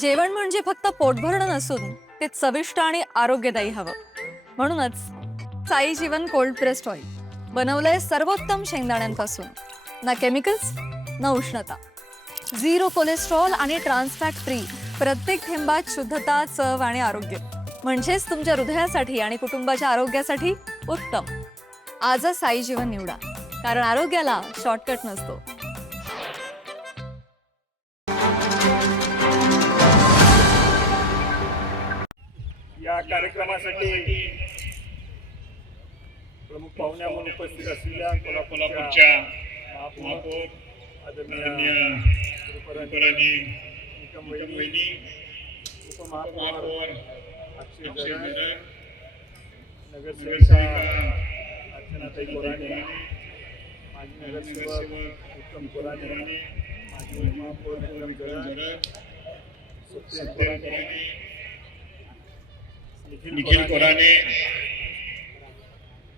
जेवण म्हणजे फक्त पोटभरणं नसून ते चविष्ट आणि आरोग्यदायी हवं. म्हणूनच साई जीवन कोल्ड प्रेस्ड ऑइल बनवलंय सर्वोत्तम शेंगदाण्यांपासून. ना केमिकल्स ना उष्णता, झिरो कोलेस्ट्रॉल आणि ट्रान्सफॅट फ्री. प्रत्येक थेंबात शुद्धता, चव आणि आरोग्य. म्हणजेच तुमच्या हृदयासाठी आणि कुटुंबाच्या आरोग्यासाठी उत्तम. आजच साई जीवन निवडा, कारण आरोग्याला शॉर्टकट नसतो. या कार्यक्रमासाठी प्रमुख पाहुण्या म्हणून उपस्थित असलेल्या कोल्हापूरच्या महापौर आदरणीय गुरुपराणी निकम वहिनी, उपमहापौर अक्षय जरग, नगरसेविका अर्चनाताई कोराणे, माजी नगरसेवक उत्तम कोराणे, माजी उपमहापौर जरग, सत्यम कोराणे, निखिल कोराणे,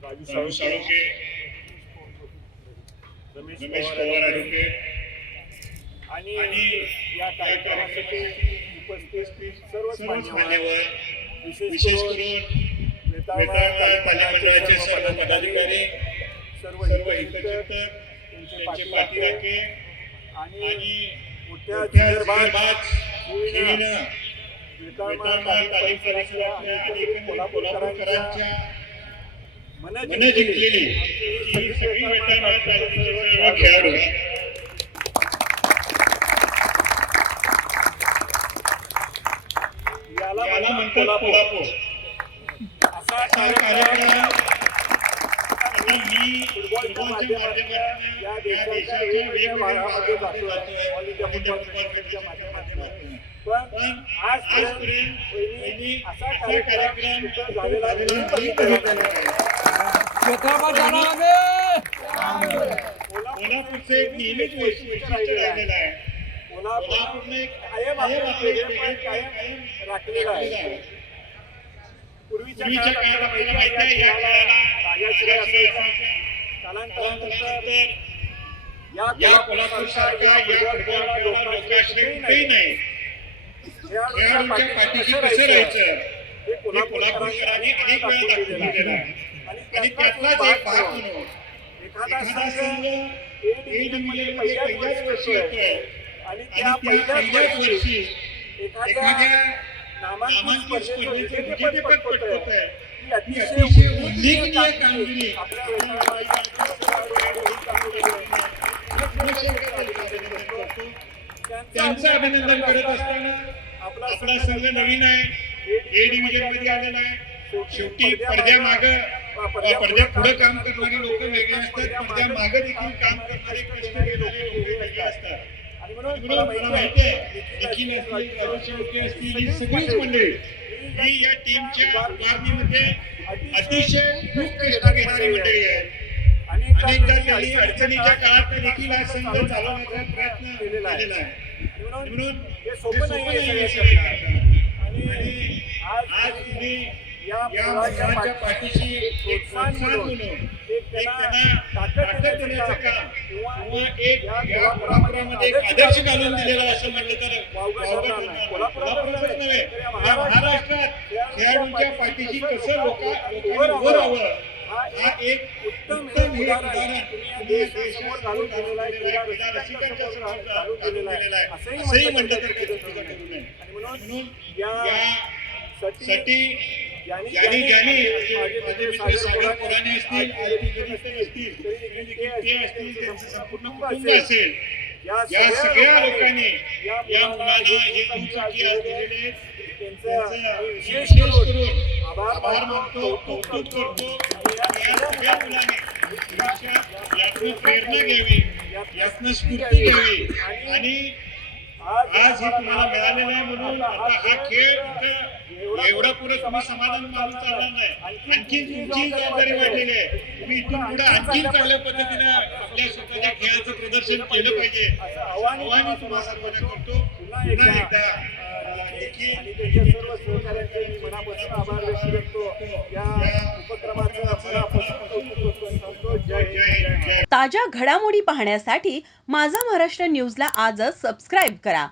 राजू साळुंके, रमेश पवार आरोग्य आणि या कार्यक्रमासाठी उपस्थित सर्वच मान्यवर, विशेष करून पालिका सर्व पदाधिकारी, सर्व हितचिंतक, त्यांचे पाठीराखे आणि मोठ्या जिल्ह्यात कोल्हापूरकरांच्या मन जिंकलेली सगळी खेळाडू याला म्हणतात कोल्हापूर. असा कार्यक्रम मी फुटबॉलच्या माध्यमातून या देशाच्या वेगवेगळ्या भागामध्ये जातो माध्यमातून. पण आजपर्यंत असा कार्यक्रम झालेला कोल्हापूरचे नेहमीच वैशिष्ट्य राहिलेलं आहे. कोल्हापूरने कायम राखलेला आहे. पूर्वीच्या काळात आपल्याला माहिती आहे, या काळाला राजाश्रय असायचा. कालांतरानंतर या कोल्हापूरसारख्या या फुटबॉल लोकाश्रय नाही. खेळाडूंच्या पाठीशी कसं राहायचं हे कोल्हापूरकरांनी अनेक वेळा दाखवून दिलेलं आहे. आणि त्यातलाच एक भाग म्हणून एखादा संघ ए डिव्हिजनमध्ये पहिल्याच वर्षी येतोय आणि त्या पहिल्याच वर्षी एखाद्या नामांकित स्पर्धेचं विजेतेपद पटकावतोय. ही अतिशय उल्लेखनीय कामगिरी त्यांचं अभिनंदन करत असताना आपला संघ नवीन आहे, ए डिव्हिजन मध्ये आलेला आहे. शेवटी पडद्या पुढे काम करणारे लोक वेगळे असतात, पडद्या मागे देखील काम करणारे कष्टकरी लोक वेगळे असतात. आणि म्हणून मला माहिती आहे, निखिल असतील, राजू साळुंके असतील, ही सगळीच मंडळी ही या टीमच्या उभारणीमध्ये अतिशय खूप कष्ट घेणारी मंडळी आहेत. अनेकदा त्यांनी अडचणीच्या काळात देखील हा संघ चालवण्याचा प्रयत्न केलेला आहे. म्हणून हे सोपं नाही आणि आज तुम्ही या मुलाच्या पाठीशी एक प्रोत्साहन म्हणून एक त्यांना ताकद देण्याचं काम किंवा एक या कोल्हापुरामध्ये एक आदर्श घालून दिलेला असं म्हटलं तर वावगं कोल्हापुरातच नव्हे, या महाराष्ट्रात खेळाडूंच्या पाठीशी कसं लोकांनी उभं राहावं हा एक उत्तम उदाहरण देशासमोर घालून दिलेला आहे, क्रीडा रसिकांच्या समोर घालून दिलेला आहे असंही म्हटलं तर काही चुकीचं नाही. आणि म्हणून यासाठी ज्यांनी सागर कोराणे असतील, त्यांचं संपूर्ण कुटुंब असेल, या सगळ्या लोकांनी या मुलांना हे दुचाकी आज दिलेले आहेत. त्यांचं विशेष करून आभार मानतो, कौतुक करतो. या सगळ्या मुलांनी यातनं प्रेरणा घ्यावी, यातनं स्फूर्ती घ्यावी. आणि आज हे तुम्हाला मिळालेलं आहे म्हणून आता हा खेळ एवढा पुढे तुम्ही समाधान मानून चालणार नाही. आणखी तुमची जबाबदारी वाढलेली आहे. तुम्ही इथून पुढे आणखी चांगल्या पद्धतीने आपल्या स्वतःच्या खेळाचं प्रदर्शन केलं पाहिजे असं आव्हान मी तुम्हाला सर्वांना करतो. पुन्हा एकदा आणि त्याच्या सर्व सहकाऱ्यांचे मी मनापासून आभार व्यक्त करतो. या उपक्रमाचं मनापासून कौतुक करतो. जय जय जय. ताज्या घडामोडी पाहण्यासाठी माझा महाराष्ट्र न्यूजला आजच सबस्क्राईब करा.